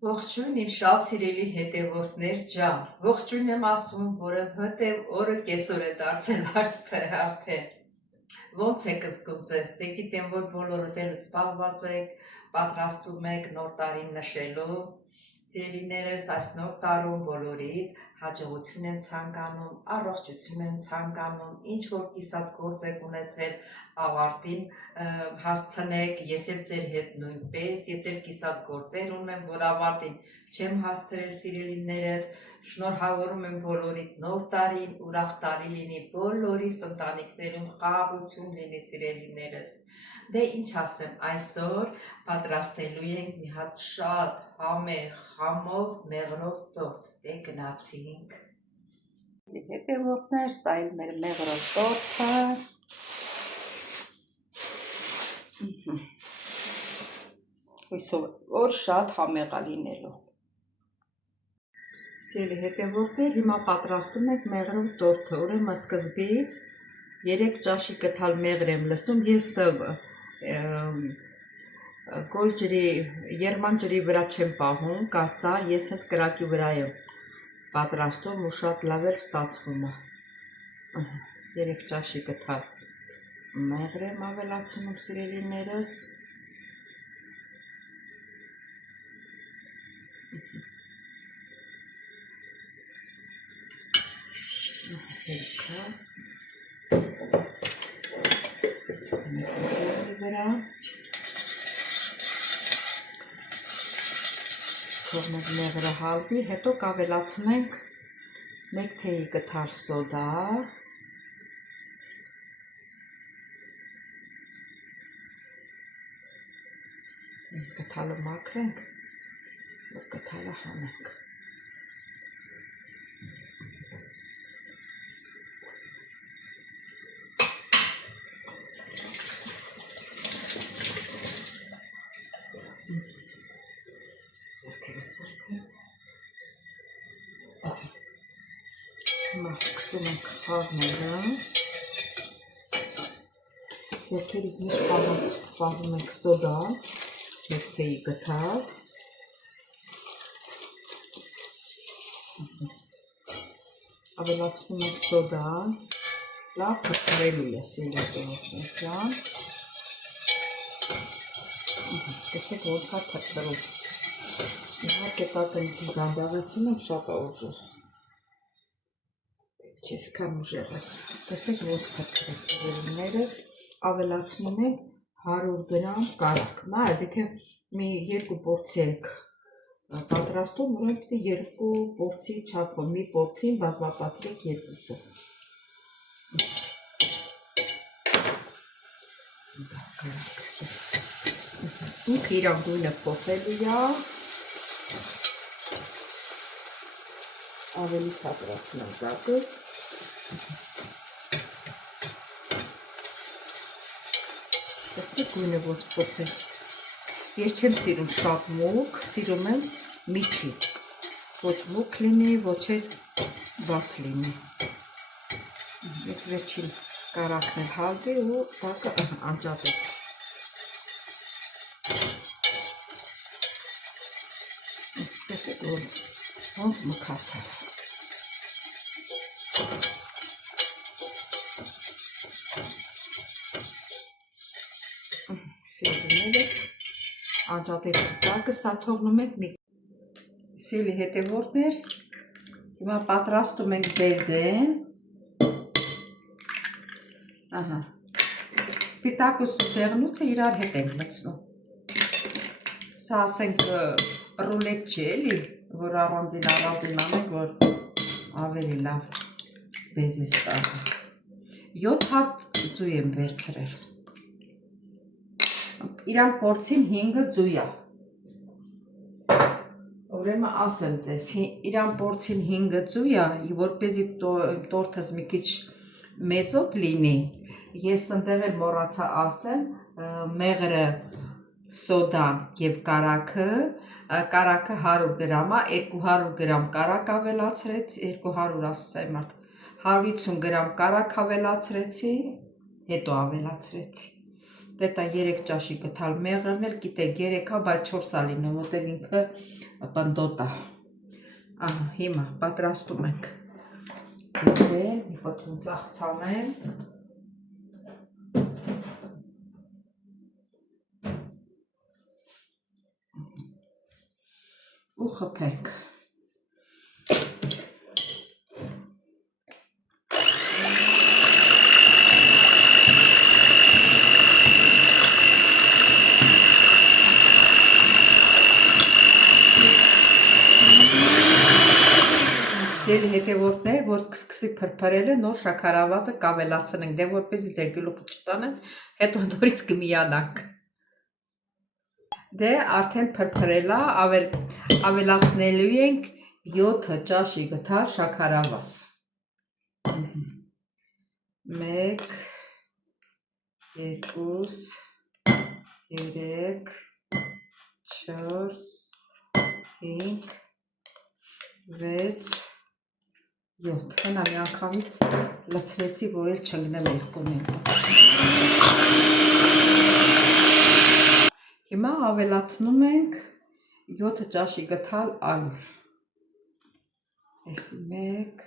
Ողջույն իմ շատ սիրելի հետևորդներ ջան, ողջույն եմ ասում, որովհետև օրը կեսօր է դարձել արդեն։ Ոնց եք զգում ձեզ, դե գիտեմ, որ բոլորդ էլ զբաղված եք, պատրաստում եք նոր տարին նշելու։ Սիրելիներս, այս նոր տարում բոլորիդ հաջողություն եմ ցանկանում, առողջություն եմ ցանկանում, ինչ որ կիսատ գործ եք ունեցել ավարտին հասցնեք, ես էլ ձեր հետ նույնպես, ես էլ կիսատ գործեր ունեմ, որ ավարտին չեմ հասցրել սիրելիներս, շնորհավորում եմ բոլորիդ նոր տարին, ուրախ տարի լինի բոլորիս ընտանիքներում, խաղաղություն լինի սիրելիներս։ Դե ինչ ասեմ, այսօր պատրաստելու ենք մի հատ շատ համեղ, համով, մեղրով տորտ, դե գնացինք։ Հետևորդներ, սա էլ մեր մեղրով տորտը։ Հույսով որ շատ համեղ է լինելու։ Սիրելի հետևորդներ, հիմա պատրաստում ենք մեղրով տորտը, ուրեմն սկզբից 3 ճաշի կթալ մեղր եմ լցնում, ես գոլ ջրի, երման ջրի վրա չեմ պահում, կասա, ես հենց կրակի վրա եմ պատրաստում ու շատ լավ էլ ստացվում է։ 3 ճաշի կթալ մեղր եմ ավելացնում սիրելիներս։ Թողնենք մեղրը հալվի, հետո կավելացնենք 1 թեյի կթալ սոդա, կթալը մաքրենք, որ կթալը հանենք։ Սկսում ենք խաղները, ձեռքերից մեջ պահում ենք սոդա, 1 թեյի կթալ, ավելացնում ենք սոդա, լավ փրփրելու է սիրելի ջան, տեսեք ոնց է փրփրում, իհարկե տակնիկի դանդաղեցնում ենք շատ ուժեղ, չեսքան ուժեղ է, տեսեք ոնց փրփրեց սիրելիներս, ավելացնում ենք 100 գրամ կարակ, նայեք, եթե մի 2 պորցի եք պատրաստում, ուրեմն պետք է 2 պորցի չափով, մի պորցին բազմապատկեք 2-ով։ Ինքը իր գույնը փոխելու է, ավելի ցածրացնում տակը։ Տեսեք գույնը ոնց փոխեց։ Ես չեմ սիրում շատ մուգ, սիրում եմ միջի, ոչ մուգ լինի, ոչ էլ բաց լինի։ Ես վերջին կարակն էլ հալվի ու տակը անջատեց։ Տեսեք ոնց մքացավ։ Սիրելիներս, անջատեցի տակը, սա թողնում ենք մի սիրելի հետևորդներ, հիմա պատրաստում ենք բեզեն, սպիտակուց ու դեղնուցը իրար հետ ենք մտցնում, սա ասենք ռուլետ չի էլի, որ առանձին անենք, որ ավելի լավ բեզի ստացը, 7 հատ ձու եմ վերցրել, իրան փորձին 5-ը ձույ է, ուրեմն ասեմ ձեզ, իրան փորձին 5-ը ձույ է, որպեսզի տորտս մի քիչ մեծոտ լինի, ես ընդեղ էլ մոռացա ասեմ, մեղրը, սոդան և կարակը 100 գրամ է, 200 գրամ կարակ ավելացրեցի, 200 ասեմ մարդ, 150 գրամ կարակ ավելացրեցի, հետո ավելացրեցի, Դետա 3 ճաշի գտալ մեղրն էլ գիտեք 3-ա, բայց 4-ա լինում, որտեղ ինքը բնդոտ է։ Ահա, հիմա պատրաստում ենք գծել, մի փոքր ծախցանեմ։ Ու խփենք։ Ձեր հետևորդներ, որ սկսի փրփրելը, նոր շաքարավազը կավելացնենք, դե որպեսզի ձեր գլուխը չտանեն, հետո նորից կմիանանք։ Դե արդեն փրփրելա, ավելացնելու ենք 7 ճաշի գթալ շաքարավազ։ 1 2 3 4 5 6 7 հենա մի անգամից լցրեցի, որ էլ չընկնեմ այս կոնենքը։ Հիմա ավելացնում ենք 7 ճաշի գթալ ալյուր։ Էսի 1,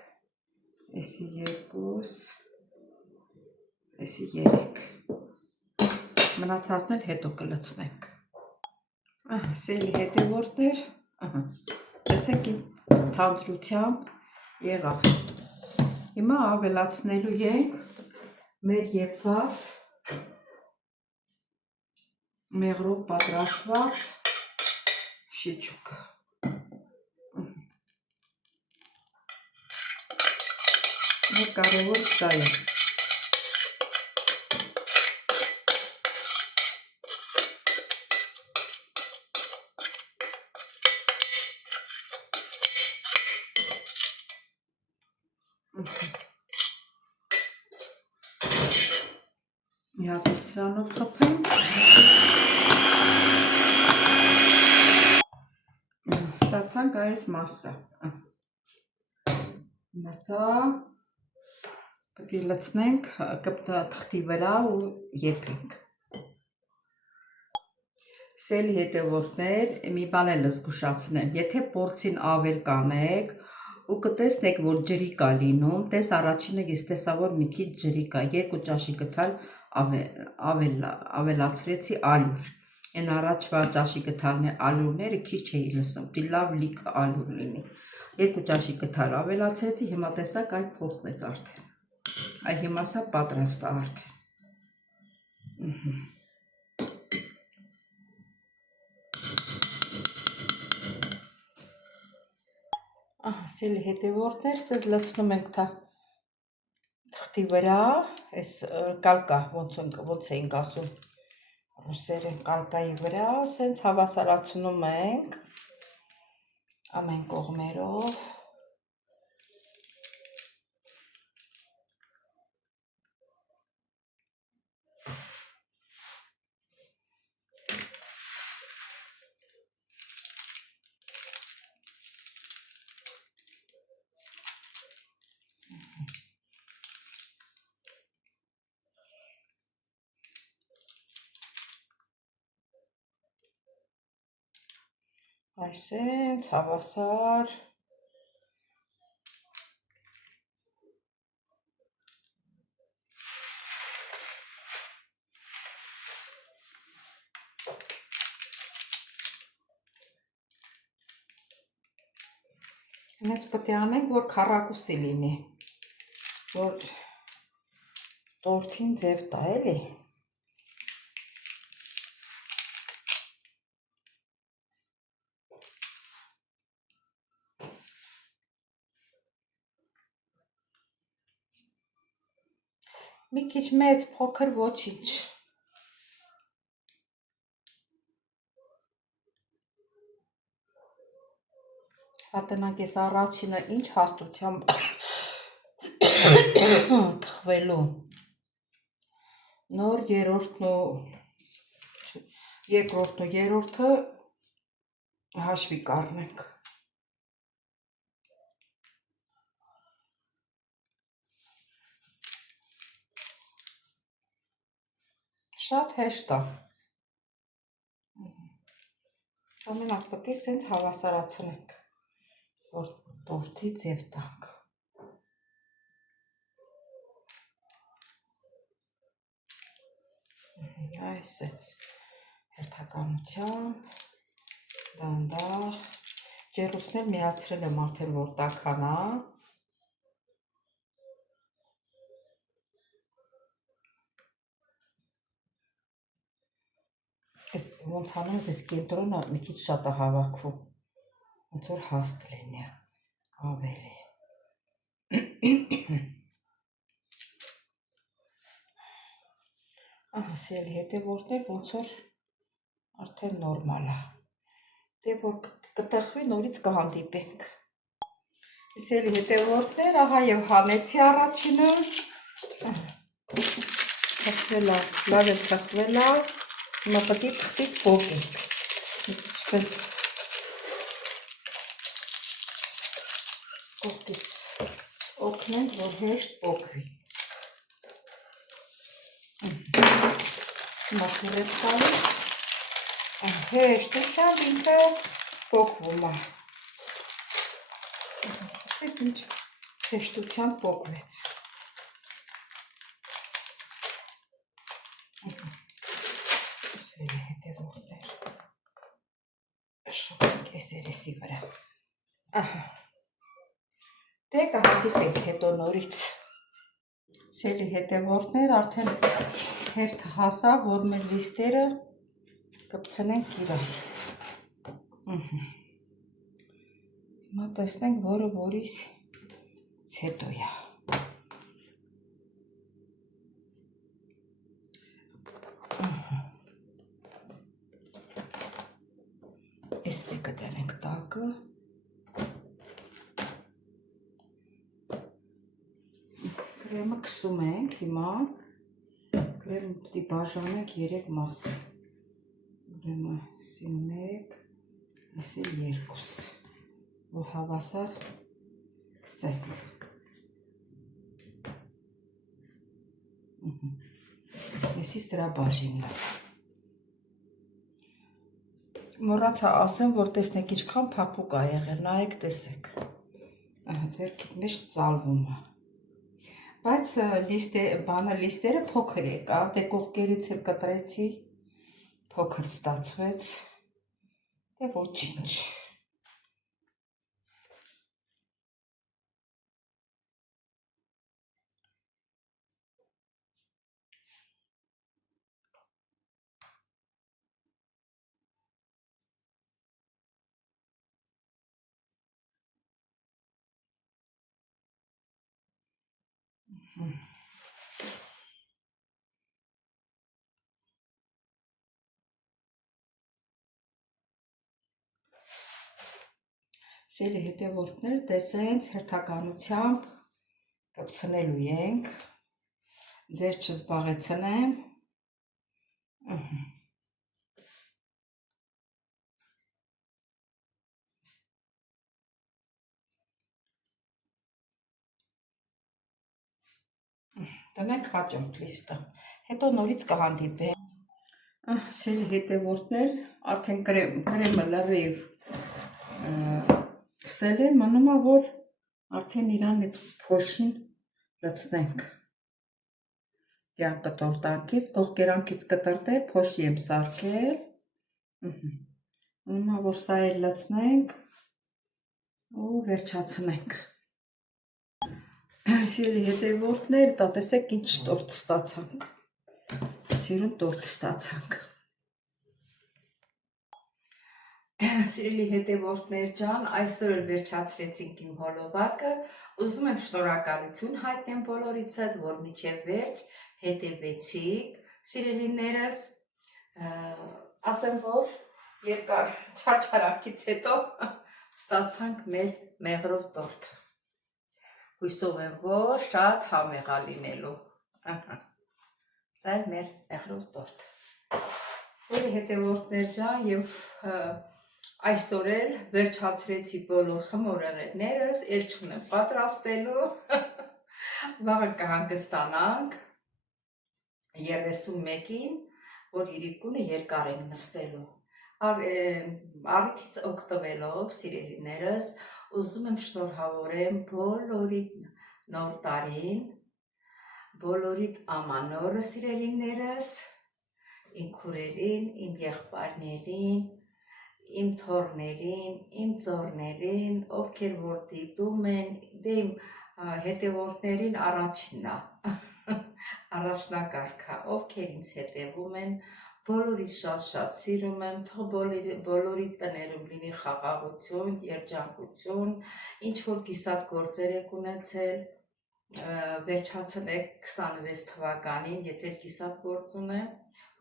էսի 2, էսի 3։ Մնացածն էլ հետո կլցնենք։ Ահա, սելի հետևորդներ, ահա, տեսեք թանձրությամբ եղավ։ Հիմա ավելացնելու ենք մեր եփված մեղրով պատրաստված շիճուկը։ Մեր կարևոր սա է։ Մի հատ սրանով խփենք։ Ստացանք այս մասը։ Մասա պետք է լցնենք թղթի վրա ու եփենք։ Սելի հետևորդներ, մի բան էլ զգուշացնեմ, եթե փորձին ավել կանեք ու կտեսնեք, որ ջրիկ է լինում, տես առաջինը ես տեսա, որ մի քիչ ջրիկ է, 2 ճաշի գթալ ավելացրեցի ալյուր։ Այն առաջվա ճաշի գթալն ալյուրները քիչ էի լսում, դի լավ լիքը ալյուր լինի։ 2 ճաշի գթալ ավելացրեցի, հիմա տեսակ այ փոխվեց արդեն։ Այ հիմա սա պատրաստ է արդեն։ Ահա, սելի հետևորդներ, սեզ լցնում ենք թղթի վրա, այս կալկա, ոնց էինք ասում ռուսերեն կալկայի վրա, սենց հավասարացնում ենք ամեն կողմերով։ Այսենց հավասար հենց պետք է անենք, որ քառակուսի լինի, որ տորթին ձև տա, էլի։ Մի քիչ մեծ, փոքր ոչինչ։ Հատնանք ես առաջինը ինչ հաստությամբ թխվելու։ Նոր երկրորդն ու երրորդը հաշվի կառնենք։ Շատ հեշտ է։ Ամենակ պետք է սենց հավասարացնենք, որ տորթի ձև տանք։ Այս սենց հերթականությամբ, դանդաղ, ջեռուցն էլ միացրել եմ արդեն, որ տաքանա։ Ոնց անում ես կենտրոնը մի քիչ շատ է հավաքվում, ոնց որ հաստ լինի ավելի։ Ահա, սիրելի հետևորդներ, ոնց որ արդեն նորմալ է։ Դե որ կտրխվի, նորից կհանդիպենք։ Սիրելի հետևորդներ, ահա եւ հանեցի առաջինը։ Թխվել է, լավ է թխվել է։ Հիմա պետք է թղթից փոկենք, սենց կողքից օգնենք, որ հեշտ փոկվի։ Հիմա շուրջ տալիս, հեշտությամբ ինքը փոկվում է։ Ասեք ինչ հեշտությամբ փոկվեց։ Հետևորդներ, շոքենք ես երեսի վրա։ Ահա, դե կհանդիպենք հետո նորից։ Սիրելի հետևորդներ, արդեն հերթը հասավ, որ մեր լիստերը կպցնենք իրար։ Հիմա տեսնենք, որը որից հետո է։ Էսպե կտենենք տակը, կրեմը կսում ենք հիմա, կրեմ պիտի բաժանենք 3 մասի, ուրեմն սի 1, ես էլ 2, որ հավասար կսենք, եսի սրա բաժինն է։ Մոռացա ասեմ, որ տեսնեք ինչքան փափուկ է եղել, նայեք տեսեք, ձեռքիդ մեջ ծալվում է, բայց լիստերը փոքր եկավ, դե կողքերից էլ կտրեցի, փոքր ստացվեց, դե ոչինչ։ Սիրելի հետևորդներ, տեսենց հերթականությամբ կպցնելու ենք, ձեզ չզբաղեցնեմ, տնենք հաջորդ լիստը, հետո նորից կհանդիպենք։ Սիրելի հետևորդներ, արդեն կրեմը լրիվ կսել է, մնում է, որ արդեն իրան այդ փոշին լցնենք։ Դյան կտոր տանքից, կողքերանքից կտրտել, փոշի եմ սարքել, մնում է, որ սա էլ լցնենք ու վերջացնենք։ Սիրելի հետևորդներ, դա տեսեք ինչ տորտ ստացանք, սիրուն տորտ ստացանք։ Սիրելի հետևորդներ ջան, այսօր էլ վերջացրեցինք իմ հոլովակը, ուզում եմ շնորհակալություն հայտնեմ բոլորիցս, որ մինչև վերջ հետևեցիք, սիրելիներս, ասեմ, որ երկար չարչարանքից հետո ստացանք մեր մեղրով տորտը։ Հույսով եմ, որ շատ համեղ է լինելու։ Սա էլ մեր մեղրով տորտը։ Սիրելի հետևորդներ ջան, եւ այսօր էլ վերջացրեցի բոլոր խմորեղեններս, էլ չունեմ պատրաստելու։ Վաղը կհանգստանանք 31-ին, որ իրիկունը երկար ենք նստելու։ Առիթից օգտվելով, սիրելիներս, ուզում եմ շնորհավորեմ բոլորիդ նոր տարին, բոլորիդ ամանորը, սիրելիներս, իմ քուրերին, իմ եղբայրներին, իմ թոռներին, իմ ծոռներին, ովքեր որ դիտում են, դե իմ հետևորդներին առաջինն է, առաջնակարգա, ովքեր ինձ հետևում են, բոլորից շատ սիրում եմ, թող բոլորի տներում լինի խաղաղություն, երջանկություն, ինչ որ կիսատ գործեր եք ունեցել, վերջացնեք 26 թվականին, ես էլ կիսատ գործ ունեմ,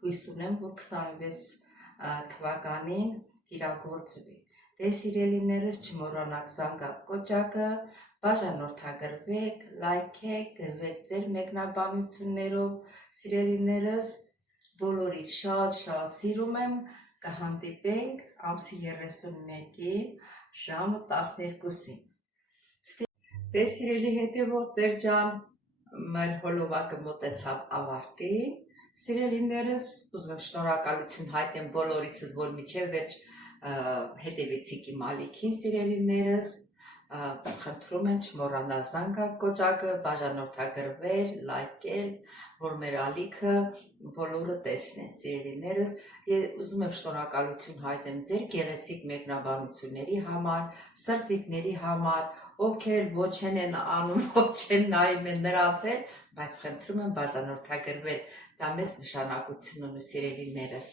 հույս ունեմ, որ 26 թվականին իրագործվի։ Դե սիրելիներս, չմոռանաք զանգակ կոճակը, բաժանորդագրվեք, լայքեք, գրվեք ձեր մեկնաբանություններով, սիրելիներս, բոլորից շատ սիրում եմ, կհանդիպենք ամսի 31-ին ժամը 12-ին։ Դե սիրելի հետևորդներ ջան, մեր հոլովակը մոտեցավ ավարտին, սիրելիներս, ուզում եմ շնորհակալություն հայտնեմ բոլորիցս, որ մինչև վերջ հետևեցիք իմ ալիքին, սիրելիներս, խնդրում եմ չմոռանալ զանգակ կոճակը, բաժանորդագրվել, լայքել, որ մեր ալիքը բոլորը տեսնեն, սիրելիներս, ուզում եմ շնորհակալություն հայտնեմ ձեր գեղեցիկ մեկնաբանությունների համար, սրտիկների համար, ովքեր ոչ են անում, ոչ են նայում են նրանց էլ, բայց խնդրում եմ բաժանորդագրվել, դա մեծ նշանակություն ունի, սիրելիներս։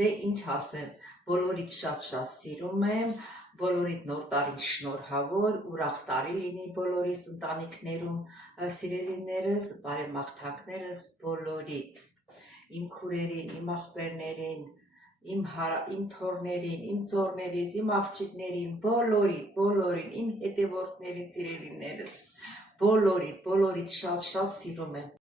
Դե ինչ ասեմ, բոլորիդ շատ սիրում եմ, բոլորիդ նոր տարին շնորհավոր, ուրախ տարի լինի բոլորիս ընտանիքներում, սիրելիներս, բարեմաղթանքներս բոլորիդ, իմ քուրերին, իմ աղբերներին, իմ թոռներին, իմ ծոռներից, իմ աղջիկներին, բոլորին, իմ հետևորդներին, սիրելիներս, բոլորիդ շատ սիրում եմ։